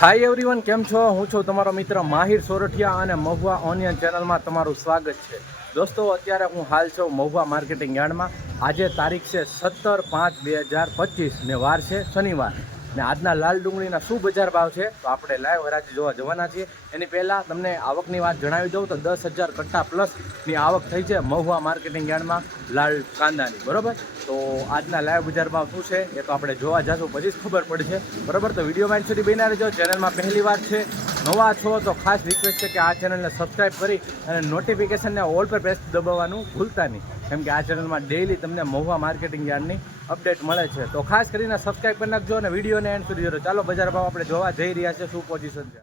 Hi everyone કેમ છો? હું છું તમારો મિત્ર માહિર સોરઠિયા અને મહુવા ઓનિયન ચેનલમાં તમારું સ્વાગત છે. દોસ્તો, અત્યારે હું હાલ છું મહુવા માર્કેટિંગ યાર્ડમાં. આજે તારીખ છે સત્તર પાંચ બે હજાર પચીસ ને વાર છે શનિવાર. ને આજના લાલ ડુંગળીના શું બજાર ભાવ છે તો આપણે લાઈવ હરાજી જોવા જવાના છીએ. એની પહેલાં તમને આવકની વાત જણાવી દઉં તો દસ હજાર કટ્ટા પ્લસની આવક થઈ છે મહુવા માર્કેટિંગ યાર્ડમાં લાલ કાંદાની. બરાબર? તો આજના લાઈવ બજાર ભાવ શું છે એ તો આપણે જોવા જશું. પછી જ ખબર પડશે. બરોબર? તો વીડિયો માઇન સુધી બન્યા રહેજો. ચેનલમાં પહેલી વાર છે, નવા છો તો ખાસ રિક્વેસ્ટ છે કે આ ચેનલને સબસ્ક્રાઈબ કરી અને નોટિફિકેશનને ઓલ પર પ્રેસ દબાવવાનું ભૂલતા નહીં. કેમ કે આ ચેનલમાં ડેઈલી તમને મહુવા માર્કેટિંગ યાર્ડની અપડેટ મળે છે. તો ખાસ કરીને સબસ્ક્રાઇબ કરી નાખજો અને વિડીયોને એન્ડ કરી દેજો ચાલો બજાર ભાવ આપણે જોવા જઈ રહ્યા છે શું પોઝિશન છે?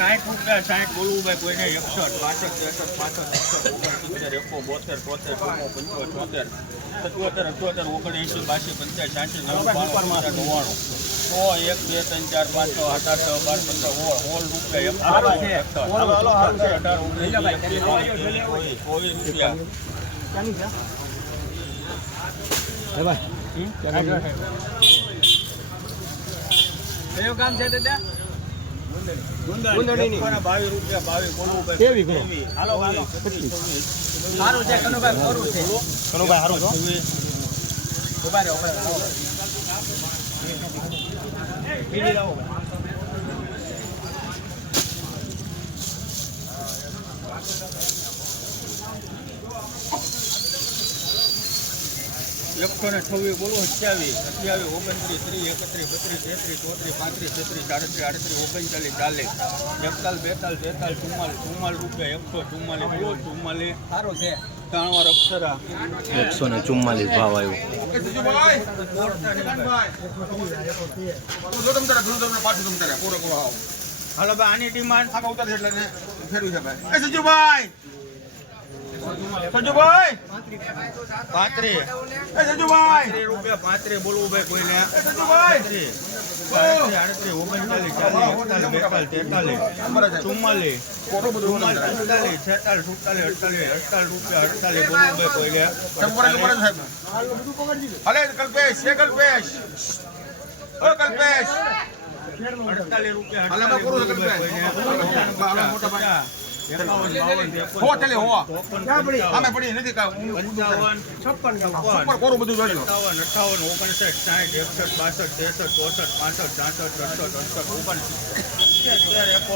સાઠ રૂપિયા સાઠ બોલવું ભાઈ કોઈને એકસઠ પાસઠ ત્રેસઠ પાસઠ એકસઠ ઓગણસિત્તેર એકો બોતેર તોતેર ચુમ્મો પંચોતેર છોતેર સત્યોતેર અઠ્યોતેર ઓગણએંસી બાસી પંચાસી છ્યાસી નવ્વાણું નવ્વાણું. સો એક બે ત્રણ ચાર પાંચ છ આઠ આઠ છ બાર પંદર ઓળ ઓળ રૂપિયા અઢાર ઓગણીસ ચોવીસ રૂપિયા. કયું કામ છે દાદા એકસો બાવીસ રૂપિયા બાવીસ બોલવું ભાઈ ત્રેવીસ. હાલો હાલો પચીસ ચોવીસ સારું છે કનુભાઈ ખોરું છે ચોવીસ ઊભા રહો ઊભા રહો એકસો ને છવ્વીસ બોલો સત્યાવીસ સત્યાવીસ ઓગણત્રીસ ત્રીસ એકત્રીસ બત્રીસ તેત્રીસ ચોત્રીસ પાંત્રીસ છત્રીસ સાડત્રીસ આડત્રીસ ઓગણચાલીસ ચાલીસ. એકતાલીસ બેતાલીસ તેતાલીસ ચુમ્માલીસ ચુમ્માલીસ રૂપિયા એકસો ચુમ્માલીસ બોલો ચુમ્માલીસ. સારો છે. ત્રણ અક્ષરા એકસો ને ચુમ્માલીસ ભાવ આવ્યો. હાલો ભાઈ આની ડિમાન્ડ આમાં ઉતરશે એટલે ફેરવી છે ભાઈ. એ સજુભાઈ! સજુભાઈ એ સજુભાઈ! રૂપિયા પાંત્રીસ બોલવું ભાઈ કોઈને. સજુભાઈ! આડત્રીસ ઓગણચાલીસ ચાલીસ એકતાલીસ બેતાલીસ તેતાલીસ ચુમ્માલીસ ચુમ્માલીસ છેતાલીસ સુડતાલીસ અડતાલીસ અડતાલીસ રૂપિયા અડતાલીસ બોલવું ભાઈ કોઈને. અલે કલ્પેશ એ કલ્પેશ. ઓ કલ્પેશ. અડતાલીસ રૂપિયા હાલે કરું અડતાલીસ કલ્પેશ. મોટા ભાઈ. હો ચાલે હો. ચોપન પડી નથી કા છપ્પન કોરું બધું જોઈ લો. સત્તાવન અઠાવન ઓગણસાઠ સાઠ એકસઠ બાસઠ ત્રેસઠ ચોસઠ પાસઠ છાસઠ અડસઠ અડસઠ એકો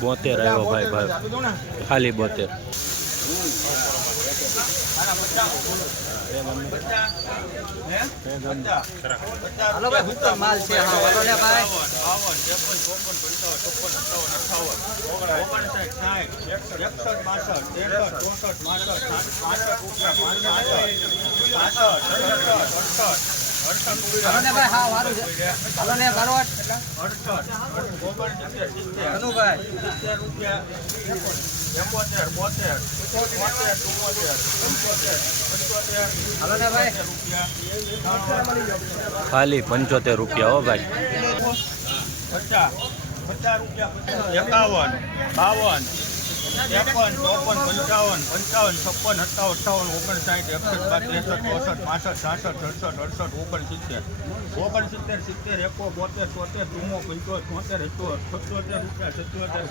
બોતેર આવ્યો ભાઈ ભાઈ. ખાલી બોતેર. હાલો ભાઈ સાઠ એકસઠ બાસઠ ત્રેસઠ ચોસઠ માસઠ પાસઠ રૂપિયા પાસઠ રૂપિયા એકોતેર બોતેર બોતેર ચુમ્મોતેર પંચોતેર પંચોતેર રૂપિયા. ખાલી પંચોતેર રૂપિયા હો ભાઈ. પચાસ પચાસ રૂપિયા પચાસ એકાવન બાવન ત્રેપન ચોપન પંચાવન પંચાવન છપ્પન સત્તાવન અઠ્ઠાવન ઓગણસાઠ એકસઠ બાર ત્રેસઠ ચોસઠ પાસઠ સાસઠ અડસઠ અડસઠ ઓગણસિત્તેર. ઓગણસિત્તેર સિત્તેર એકો બોતેર તોતેર ચુમ્મો પંચોતેર છોતેર એકોતેર સત્યોતેર રૂપિયા સત્યોતેર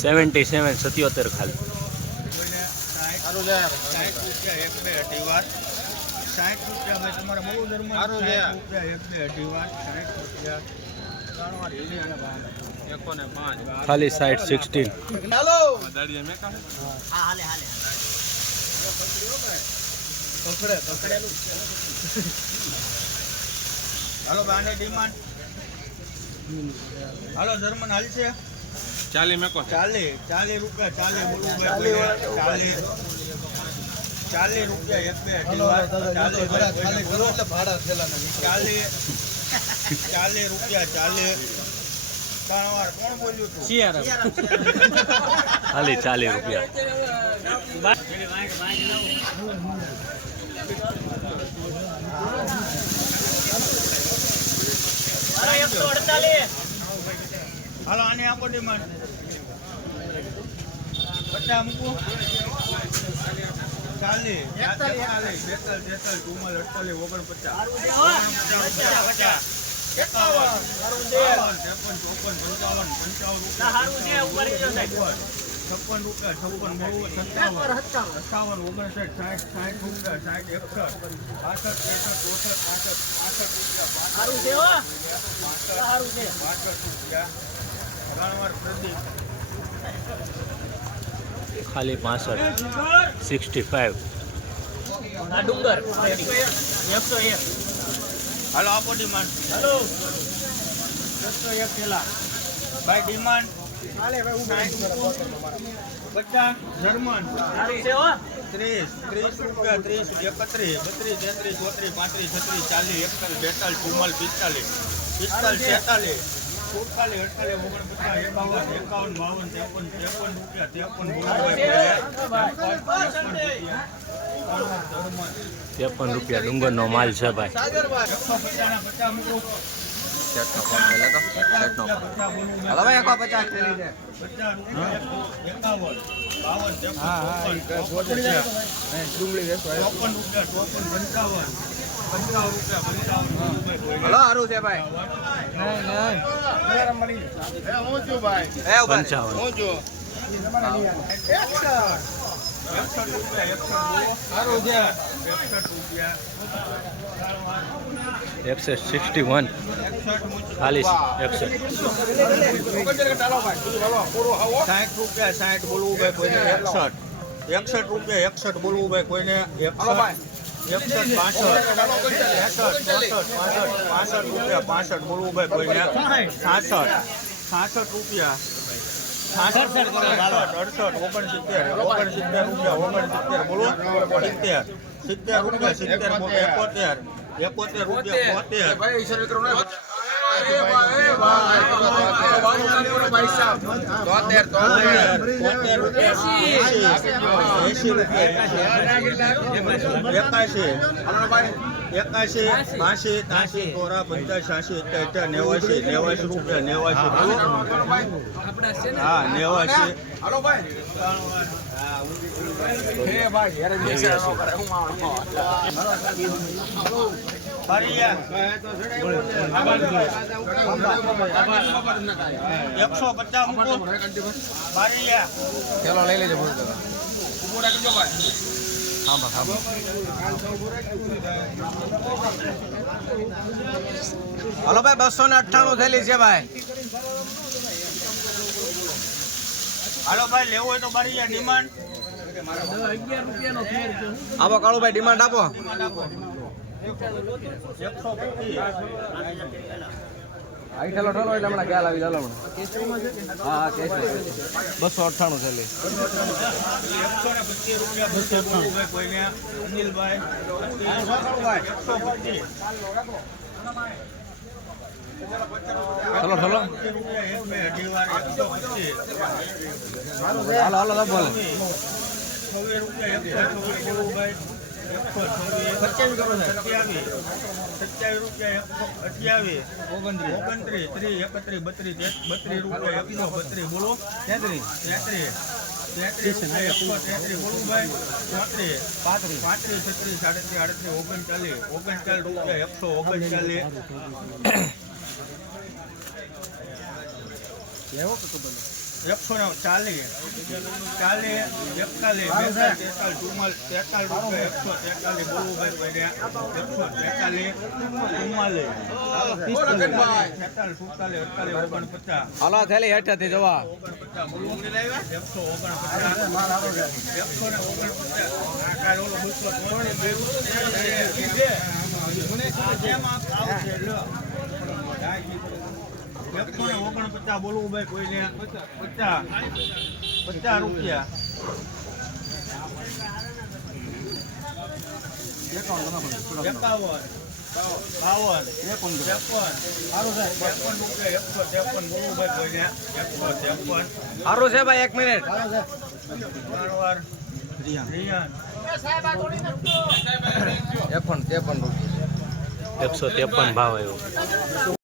સેવન્ટી સેવન સત્યોતેર ખાલી. સાઠ રૂપિયા એક બે અઢી વાર. સાઠ રૂપિયા તમારે બહુ ધર્મ સાઠ રૂપિયા એક બે અઢી વાર. સાઠ રૂપિયા. ત્રણ વાર હીરી અને બાર. એકો ને પાંચ ખાલી સાઈઠ સિક્સટીન હાલો બાને ડિમાન્ડ હાલો જર્મન હાલ છે ચાલી મેકો ચાલી ચાલી રૂપિયા ચાલી બોલવું ભાઈ ચાલી ચાલી રૂપિયા એક બે અઢી વાર ચાલી ભાઈ કોઈને બોલો. ચાલી ચાલી રૂપિયા ચાલી ચાલી ચાલી રૂપિયા. હાલો આને આપો ડિમાન્ડ. મૂકું. ચાલી એકતાલીસ. બેતાલીસ તેતાલીસ ચુમ્માલ અડતાલીસ ઓગણપચાસ. પચાસ છપ્પન રૂપિયા છપ્પન બહુ સત્તાવન અઠાવન ઓગણસાઠ સાઠ સાઠ રૂપિયા સાઠ એકસઠ બાસઠ ત્રેસઠ ચોસઠ પાસઠ પાસઠ રૂપિયા બાસઠ રૂપિયા ત્રણ પ્રદીપ. ખાલી પાસઠ. સિક્સટી ફાઇવ હાલો આપો ડિમાન્ડ હાલો. ભાઈ ડિમાન્ડ. પચાસ જર્મન. ત્રીસ ત્રીસ રૂપિયા ત્રીસ એકત્રીસ બત્રીસ તેત્રીસ ચોત્રીસ પાંત્રીસ છત્રીસ ચાલીસ એકતાલીસ બેતાલીસ ચુમ્માલીસ પિસ્તાલીસ. પિસ્તાલીસ તેતાલીસ સુડતાલીસ અડતાલીસ ઓગણપચાસ એકાવન એકાવન બાવન ત્રેપન ત્રેપન રૂપિયા ત્રેપન ત્રેપન રૂપિયા. ડુંગરનો માલ છે ભાઈ. શર્ટનો ફોન પહેલા તો. શર્ટનો ફોન. હાલો ભાઈ એકસો પચાસ થેલી છે. પંચાવન રૂપિયા પંચાવન. રૂપિયા હાલો સારું છે ભાઈ. પંચાવન એકસઠ રૂપિયા. એકસઠ રૂપિયા. એકસઠ રૂપિયા એકસઠ સિક્સટી વન ખાલી એકસઠ સાઠ રૂપિયા સાઠ બોલવું ભાઈ કોઈને એકસઠ એકસઠ રૂપિયા એકસઠ બોલવું ભાઈ કોઈને એકસઠ પાસઠ રૂપિયા પાસઠ બોલવું ભાઈ કોઈને સાસઠ સાસઠ રૂપિયા અડસઠ ઓગણસિત્તેર ઓગણસિત્તેર રૂપિયા ઓગણસિત્તેર બોલો સિત્તેર સિત્તેર રૂપિયા સિત્તેર એકોતેર એકોતેર રૂપિયા બોતેર તોતેર તોતેર એકાશી બાસી ત્યાસી ચોરા પંચાસ છ્યાસી અત્યાસી નેવાસી નેવાસી રૂપિયા નેવાસી એકસો પચાસ ચલો લઈ લેજો બોલ હાલો ભાઈ, બસો ને અઠ્ઠાણું થયેલી છે ભાઈ. હાલો ભાઈ, લેવું હોય તો મારી ડિમાન્ડ આવો કાળુભાઈ ડિમાન્ડ આપો. પચીસ ઠેલો ઠેલો એટલે હમણાં ખ્યાલ આવી ચાલો હા હા કેસ બસો અઠ્ઠાણું છે ચલો. પચીસ હાલો હાલો બોલો ઓગણત્રીસ ત્રીસ એકત્રીસ બત્રીસ બત્રીસ રૂપિયા એકસો બત્રીસ બોલો તેત્રીસ તેત્રીસ તેત્રીસ એકસો તેત્રીસ બોલું ભાઈ ચોત્રીસ પાંત્રીસ પાંત્રીસ છત્રીસ સાડત્રીસ આડત્રીસ ઓગણચાલીસ ઓગણચાલીસ રૂપિયા એકસો ઓગણચાલીસ એકસો ને ચાલીસ ચાલીસ એકતાલીસ બેતાલીસ તેતાલીસ ચુમ્માલીસ તેતાલીસ રૂપિયા એકસો તેતાલીસ બોલવું ભાઈ પડ્યા. એકસો તેતાલીસ ચુમ્માલીસ. તેતાલીસ સુડતાલીસ અડતાલીસ ઓગણપચાસ. હાલો થેલી હેઠેથી જવા. એકસો ઓગણપચાસ. એકસો ને ઓગણપચાસ. આ કાલ ઓલો બસો જેમાં આવશે લ્યો. એકસો ને ઓગણપચાસ બોલવું ભાઈ કોઈને પચાસ પચાસ રૂપિયા. એકાવન બાવન ત્રેપન ત્રેપન રૂપિયા એકસો ત્રેપન બોલવું ભાઈ કોઈને એકસો ત્રેપન સારું છે ભાઈ એક મિનિટ. રિયાન ત્રેપન રૂપિયા. એકસો ત્રેપન ભાવ આવ્યો.